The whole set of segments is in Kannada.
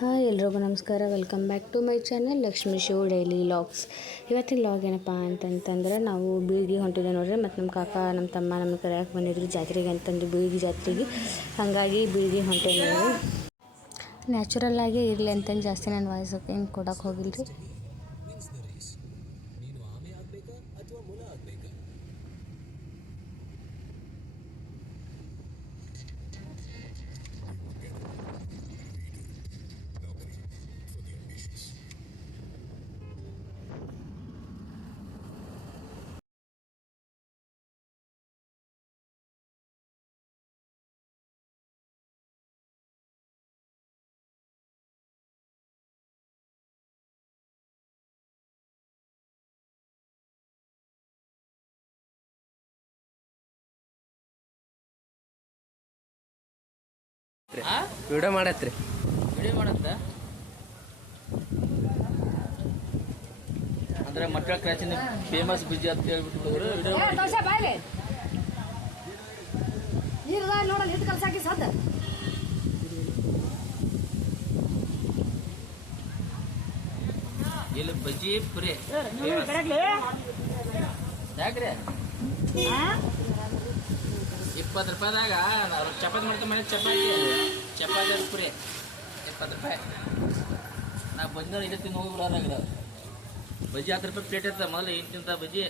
ಹಾಯ್ ಎಲ್ರಿಗೂ ನಮಸ್ಕಾರ. Welcome back to my channel Lakshmi show daily logs. ಇವತ್ತಿನ ಲಾಗ್ ಏನಪ್ಪ ಅಂತಂತಂದ್ರೆ ನಾವು ಬೀಳಿಗೆ ಹೊಂಟಿದ್ದೆ ನೋಡ್ರಿ. ಮತ್ತು ನಮ್ಮ ಕಾಕ ನಮ್ಮ ತಮ್ಮ ನಮ್ಮ ಕರೆಯಕ್ಕೆ ಬಂದಿದ್ರು ಜಾತ್ರೆಗೆ ಅಂತಂದು, ಬೀಳಿಗೆ ಜಾತ್ರೆಗೆ. ಹಾಗಾಗಿ ಬೀಳಿಗೆ ಹೊಂಟಿದ್ದೆ ನೋಡಿ. ನ್ಯಾಚುರಲ್ ಆಗಿ ಇರಲಿ ಅಂತಂದು ಜಾಸ್ತಿ ನಾನು ವಾಯ್ಸ್ ಏನು ಕೊಡೋಕೆ ಹೋಗಿಲ್ರಿ. ವಿಡಿಯೋ ಮಾಡತ್ರಿ. ಅಂದ್ರೆ ಮಕ್ಕಳ ಕ್ರಾಚಿನ ಫೇಮಸ್ ಬಿಜಿ ಅಂತ ಹೇಳ್ಬಿಟ್ಟು ಇಲ್ಲಿ ಬಜ್ಜಿ ಪುರಿ ಯಾಕ್ರಿ 20 ರೂಪಾಯಿದಾಗ ಚಪಾತಿ ಮಾಡ್ತಾ ಮನೆ ಚಪಾತಿ ಪುರಿ 20 ರೂಪಾಯಿ. ನಾ ಬಂದ ಇದೇ ತಿಂದು ಹೋಗಿ ಬಿಡೋದಾಗ ಬಜ್ಜಿ 10 ರೂಪಾಯಿ ಪ್ಲೇಟ್ ಇರ್ತದೆ. ಮೊದಲು 8 ತಿಂತ ಬಜ್ಜಿ.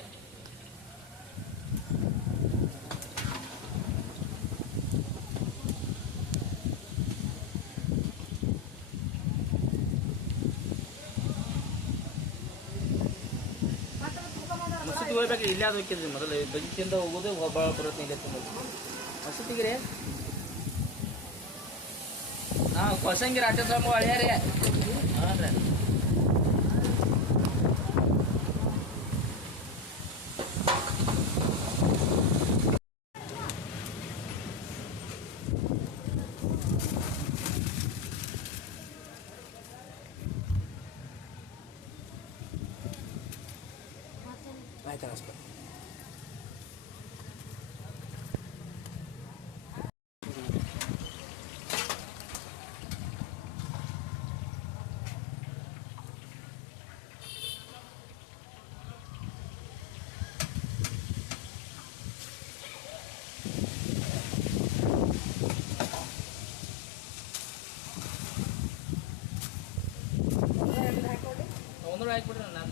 ಮಸೂತಿ ಹೋಗ್ಬೇಕು, ಇಲ್ಲೇ ಅದು ಹೋಗಿದ್ರಿ. ಮೊದಲು ಬಜ್ಜಿ ತಿಂದ ಹೋಗೋದು ಭಾಳ ಬರುತ್ತೆ. ಇಲ್ಲೇ ತಿನ್ನೋದು ಮಸೂತಿಗೆ ರೀ. ನಾವು ಕೊಸಂಗಿರಿ ಆಟೋ ಸ್ವಾಮಿ ಹಳೆಯ ರೀ. ಹಾಂ ರೀ. ಆಯ್ತು ನಮಸ್ಕಾರ. ಒಂದೂರು ಹಾಕ್ಬಿಡ್ರಿ. ನಾನು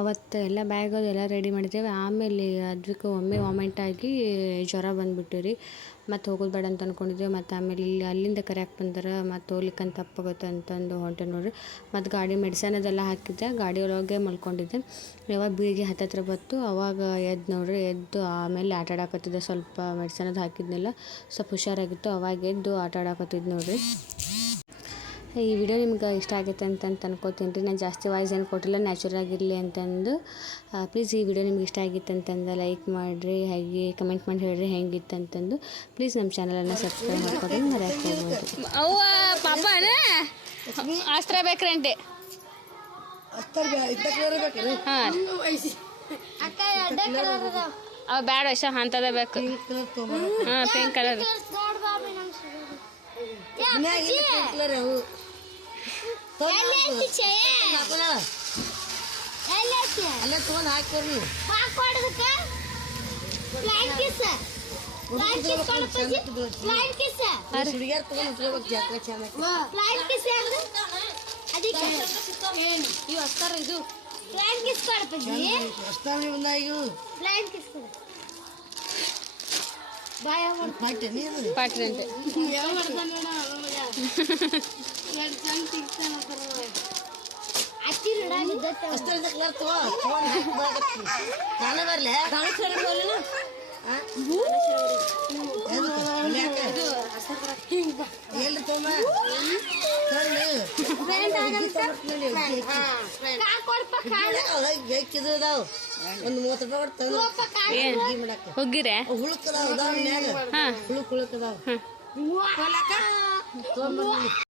ಅವತ್ತು ಎಲ್ಲ ಬ್ಯಾಗ್ ಅದೆಲ್ಲ ರೆಡಿ ಮಾಡಿದ್ದೇವೆ. ಆಮೇಲೆ ಅದಕ್ಕೆ ಒಮ್ಮೆ ವಾಮಿಂಟ್ ಆಗಿ ಜ್ವರ ಬಂದುಬಿಟ್ಟು ರೀ. ಮತ್ತು ಹೋಗೋದು ಬೇಡ ಅಂತ ಅಂದ್ಕೊಂಡಿದ್ದೆ. ಮತ್ತು ಆಮೇಲೆ ಇಲ್ಲಿ ಅಲ್ಲಿಂದ ಕರೆಯಕ್ಕೆ ಬಂದರೆ ಮತ್ತು ಹೋಗ್ಲಿಕ್ಕಂತ ತಪ್ಪಾಗುತ್ತೆ ಅಂತಂದು ಹೊಂಟೆ ನೋಡಿರಿ. ಮತ್ತು ಗಾಡಿ ಮೆಡಿಸನ್ ಅದೆಲ್ಲ ಹಾಕಿದ್ದೆ, ಗಾಡಿ ಒಳಗೆ ಮಲ್ಕೊಂಡಿದ್ದೆ. ಯಾವಾಗ ಬೀಳಿಗೆ ಹತ್ತತ್ರ ಬತ್ತು ಅವಾಗ ಎದ್ದು ನೋಡ್ರಿ. ಎದ್ದು ಆಮೇಲೆ ಆಟ ಆಡಕತ್ತಿದ್ದೆ. ಸ್ವಲ್ಪ ಮೆಡಿಸನ್ ಅದು ಹಾಕಿದ್ನೆಲ್ಲ ಸ್ವಲ್ಪ ಹುಷಾರಾಗಿತ್ತು. ಅವಾಗ ಎದ್ದು ಆಟ ಆಡಕತ್ತಿದ್ದು ನೋಡಿರಿ. ಈ ವಿಡಿಯೋ ನಿಮ್ಗೆ ಇಷ್ಟ ಆಗೈತೆ ಅಂತ ಅನ್ಕೋತೀನಿ ರೀ. ನಾನು ಜಾಸ್ತಿ ವಾಯ್ಸ್ ಏನು ಕೊಟ್ಟಿಲ್ಲ, ನ್ಯಾಚುರಲ್ ಆಗಿರಲಿ ಅಂತಂದು. ಪ್ಲೀಸ್ ಈ ವಿಡಿಯೋ ನಿಮ್ಗೆ ಇಷ್ಟ ಆಗಿತ್ತು ಅಂತಂದು ಲೈಕ್ ಮಾಡಿರಿ, ಹಾಗೆ ಕಮೆಂಟ್ ಮಾಡಿ ಹೇಳಿರಿ ಹೆಂಗಿತ್ತು ಅಂತಂದು. ಪ್ಲೀಸ್ ನಮ್ಮ ಚಾನಲನ್ನು ಸಬ್ಸ್ಕ್ರೈಬ್ ಮಾಡ್ಕೊಂಡು ಮರ್ಯಾಕೆ ಹೋಗ್ಬೋದು. ಅವ್ವ ಪಾಪ ಅಸ್ತ್ರ ಬೇಕ್ರಂತೆ. ಹಾಂ ಅವ ಬ್ಯಾಡ ಅಷ್ಟ ಅಂತದ ಬೇಕು. ಹಾಂ ಪಿಂಕ್ ಕಲರ್ ಅಲ್ಲೇ ತೊಗೊಂಡು ಹಾಕ್ರಿ. ಹುಡುಗಿಯರ್ ತೊಗೊಂಡು ಉಟ್ಕೋಬೇಕು ಜಾತ್ರೆ ಚೆನ್ನಾಗಿ. ಇವು ಅಸ್ತಾರ ಇದು ಅಷ್ಟಾಗಿ ಬಂದಾಗಿ ಪಾಟೆ ನೀನು ಪಾಟ್ರಿ ಅಂತೆ ಅಷ್ಟೇ ಕಲರ್ ತಗೋ ನಾನೇ ಬರ್ಲೆ ಎಲ್ಲಿ ತಗೊಂಬ ಇದಾವ್ ಒಂದು 30 ರೂಪಾಯಿ ತಂದು ಏನ್ ಮಾಡಕ್ಕೆ ಹೋಗಿರೆ ಹುಳುಕದಾವ್ ಹುಳುಕ್ ಹುಳುಕ್ ಅದಾವ್